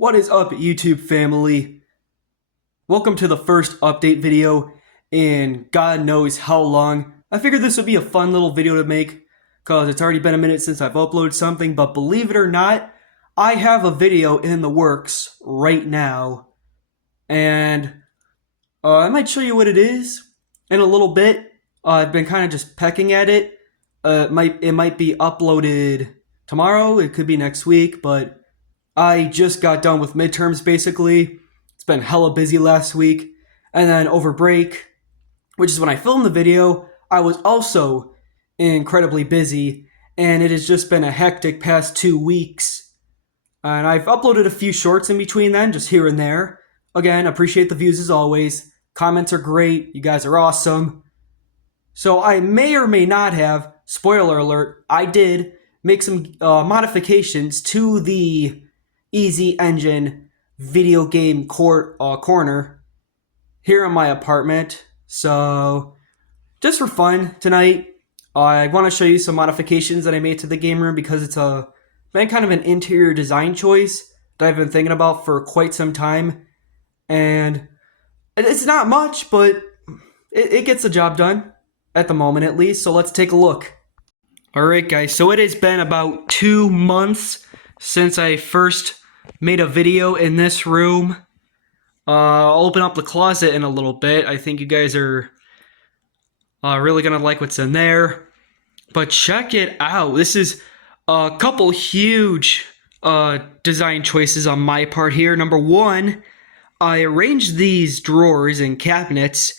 What is up, YouTube family? Welcome to the first update video in God knows how long. I figured this would be a fun little video to make because it's already been a minute since I've uploaded something, but believe it or not, I have a video in the works right now, and I might show you what it is in a little bit. I've been kind of just pecking at it. It might be uploaded tomorrow, it could be next week, but I just got done with midterms basically. It's been hella busy last week. And then over break, which is when I filmed the video, I was also incredibly busy. And it has just been a hectic past 2 weeks. And I've uploaded a few shorts in between then, just here and there. Again, appreciate the views as always. Comments are great. You guys are awesome. So I may or may not have, spoiler alert, I did make some modifications to the Easy Engine video game corner here in my apartment. So just for fun tonight, I want to show you some modifications that I made to the game room because it's been kind of an interior design choice that I've been thinking about for quite some time. And it's not much, but it gets the job done at the moment at least. So let's take a look. Alright guys, so it has been about 2 months since I first made a video in this room. I'll open up the closet in a little bit. I think you guys are really gonna like what's in there. But check it out. This is a couple huge design choices on my part here. Number one, I arranged these drawers and cabinets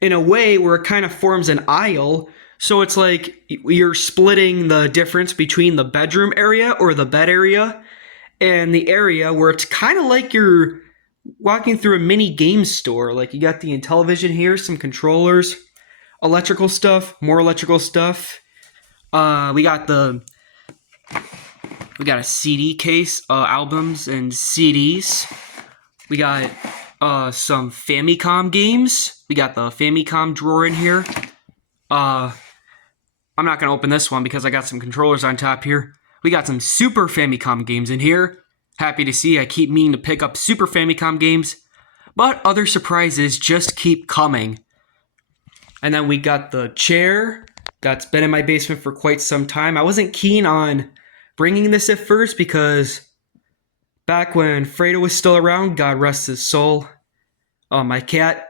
in a way where it kind of forms an aisle. So it's like you're splitting the difference between the bedroom area or the bed area and the area where it's kind of like you're walking through a mini game store. Like you got the Intellivision here, some controllers, electrical stuff, more electrical stuff. We got a CD case, albums and CDs. We got some Famicom games. We got the Famicom drawer in here. I'm not gonna open this one because I got some controllers on top here. We got some Super Famicom games in here. Happy to see I keep meaning to pick up Super Famicom games, but other surprises just keep coming. And then we got the chair that's been in my basement for quite some time. I wasn't keen on bringing this at first because back when Fredo was still around, God rest his soul, my cat,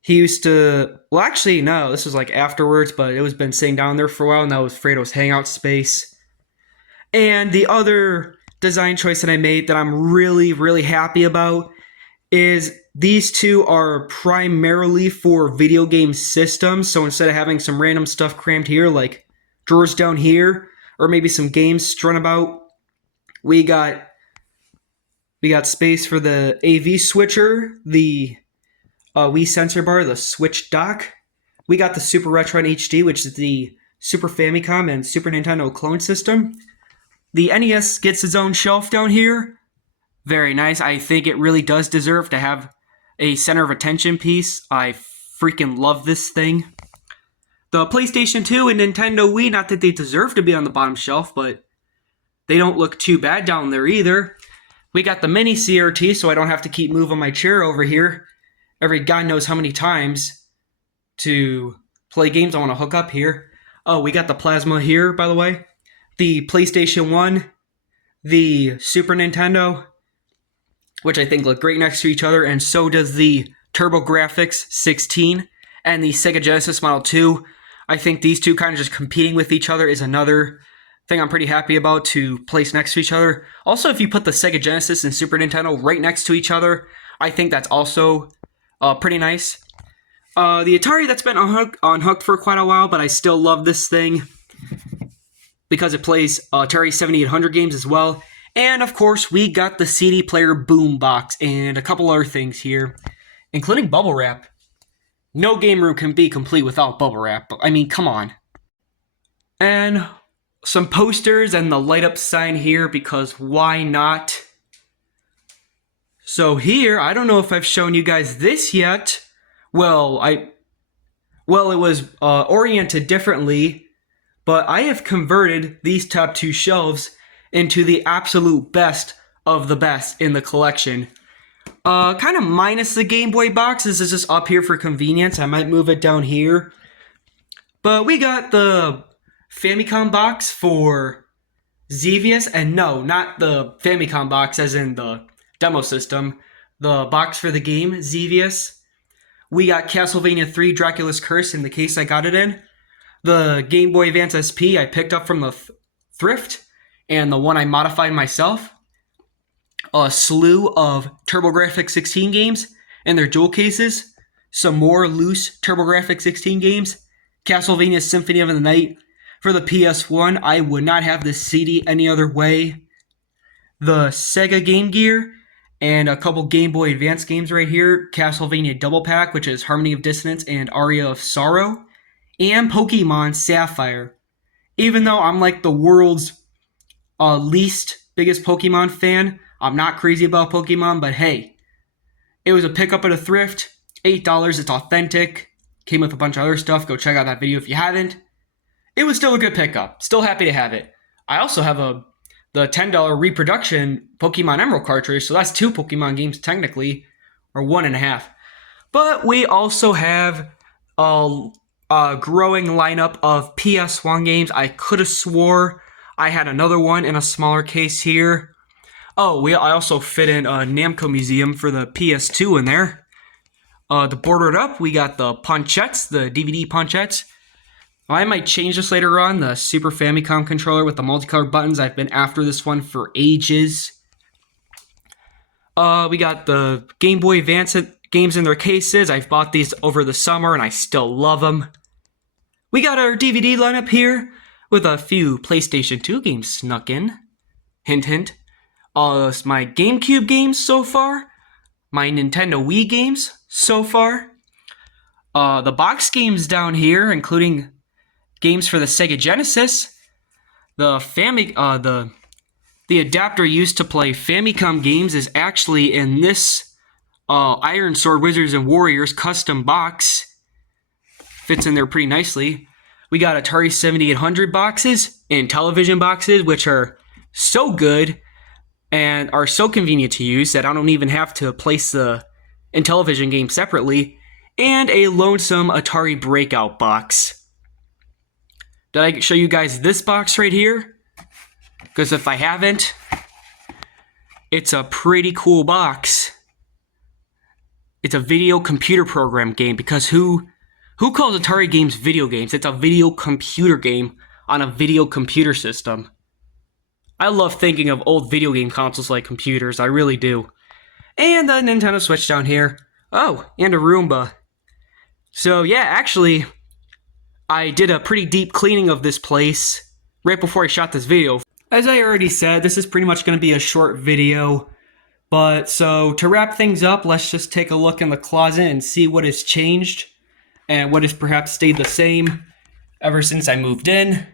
he used to, well actually no, this was like afterwards, but it was been sitting down there for a while, and that was Fredo's hangout space. And the other design choice that I made that I'm really, really happy about is these two are primarily for video game systems. So instead of having some random stuff crammed here, like drawers down here, or maybe some games strung about, we got space for the AV switcher, the Wii sensor bar, the Switch dock. We got the Super Retron HD, which is the Super Famicom and Super Nintendo clone system. The NES gets its own shelf down here. Very nice. I think it really does deserve to have a center of attention piece. I freaking love this thing. The PlayStation 2 and Nintendo Wii, not that they deserve to be on the bottom shelf, but they don't look too bad down there either. We got the mini CRT, so I don't have to keep moving my chair over here every God knows how many times to play games I want to hook up here. Oh, we got the plasma here, by the way. The PlayStation 1, the Super Nintendo, which I think look great next to each other, and so does the TurboGrafx 16 and the Sega Genesis Model 2. I think these two kind of just competing with each other is another thing I'm pretty happy about to place next to each other. Also, if you put the Sega Genesis and Super Nintendo right next to each other, I think that's also pretty nice. The Atari, that's been unhooked for quite a while, but I still love this thing because it plays Atari 7800 games as well. And of course, we got the CD player boombox and a couple other things here, including bubble wrap. No game room can be complete without bubble wrap. I mean, come on. And some posters and the light up sign here because why not? So here, I don't know if I've shown you guys this yet. Well, it was oriented differently, but I have converted these top two shelves into the absolute best of the best in the collection. Kind of minus the Game Boy box. This is just up here for convenience. I might move it down here. But we got the Famicom box for Xevious, and no, not the Famicom box as in the demo system. The box for the game, Xevious. We got Castlevania 3 Dracula's Curse in the case I got it in. The Game Boy Advance SP I picked up from the thrift, and the one I modified myself. A slew of TurboGrafx 16 games and their jewel cases. Some more loose TurboGrafx 16 games. Castlevania Symphony of the Night for the PS1. I would not have this CD any other way. The Sega Game Gear and a couple Game Boy Advance games right here. Castlevania Double Pack, which is Harmony of Dissonance and Aria of Sorrow. And Pokemon Sapphire. Even though I'm like the world's least biggest Pokemon fan, I'm not crazy about Pokemon, but hey, it was a pickup at a thrift, $8, it's authentic, came with a bunch of other stuff, go check out that video if you haven't. It was still a good pickup, still happy to have it. I also have the $10 reproduction Pokemon Emerald cartridge, so that's 2 Pokemon games technically, or 1.5. But we also have a growing lineup of PS1 games. I could have swore I had another one in a smaller case here. Oh, I also fit in a Namco Museum for the PS2 in there. To border it up, we got the Punchettes, the DVD Punchettes. I might change this later on, the Super Famicom controller with the multicolored buttons. I've been after this one for ages. We got the Game Boy Advance games in their cases. I've bought these over the summer and I still love them. We got our DVD lineup here with a few PlayStation 2 games snuck in. Hint, hint. My GameCube games so far. My Nintendo Wii games so far. The box games down here, including games for the Sega Genesis. The adapter used to play Famicom games is actually in this Iron Sword Wizards and Warriors custom box. Fits in there pretty nicely. We got Atari 7800 boxes and television boxes, which are so good and are so convenient to use that I don't even have to place the Intellivision game separately, and a lonesome Atari Breakout box. Did I show you guys this box right here? Because if I haven't, it's a pretty cool box. It's a video computer program game, because who calls Atari games video games? It's a video computer game on a video computer system. I love thinking of old video game consoles like computers, I really do. And the Nintendo Switch down here. Oh, and a Roomba. So yeah, actually, I did a pretty deep cleaning of this place right before I shot this video. As I already said, this is pretty much going to be a short video. But so to wrap things up, let's just take a look in the closet and see what has changed and what has perhaps stayed the same ever since I moved in.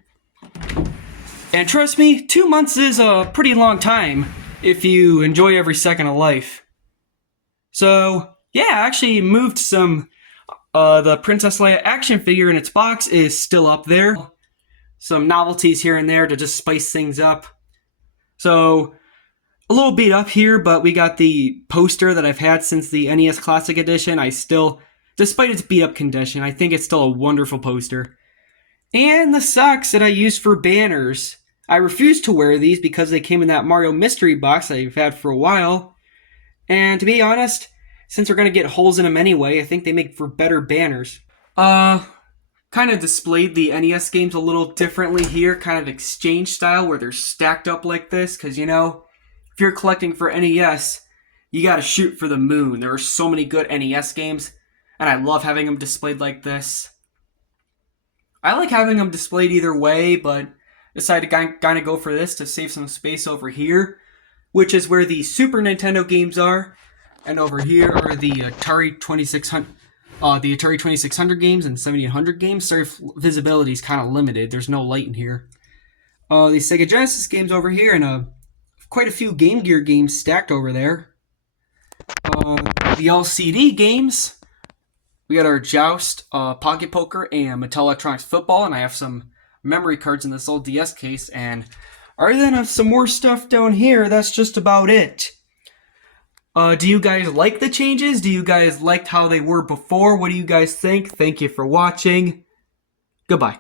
And trust me, 2 months is a pretty long time if you enjoy every second of life. So, yeah, I actually moved some, the Princess Leia action figure in its box is still up there. Some novelties here and there to just spice things up. So, a little beat up here, but we got the poster that I've had since the NES Classic Edition. I still, despite its beat up condition, I think it's still a wonderful poster. And the socks that I use for banners. I refuse to wear these because they came in that Mario Mystery box that I've had for a while. And to be honest, since we're going to get holes in them anyway, I think they make for better banners. Kind of displayed the NES games a little differently here, kind of exchange style where they're stacked up like this. Because, you know, if you're collecting for NES, you got to shoot for the moon. There are so many good NES games, and I love having them displayed like this. I like having them displayed either way, but decided to kind of go for this to save some space over here, which is where the Super Nintendo games are, and over here are the Atari 2600 games and 7800 games. Sorry if visibility is kind of limited. There's no light in here. The Sega Genesis games over here, and quite a few Game Gear games stacked over there. The LCD games. We got our Joust, Pocket Poker, and Mattel Electronics Football, and I have some memory cards in this old DS case, and Other than some more stuff down here, that's just about it. Do you guys like the changes? Do you guys like how they were before? What do you guys think? Thank you for watching. Goodbye.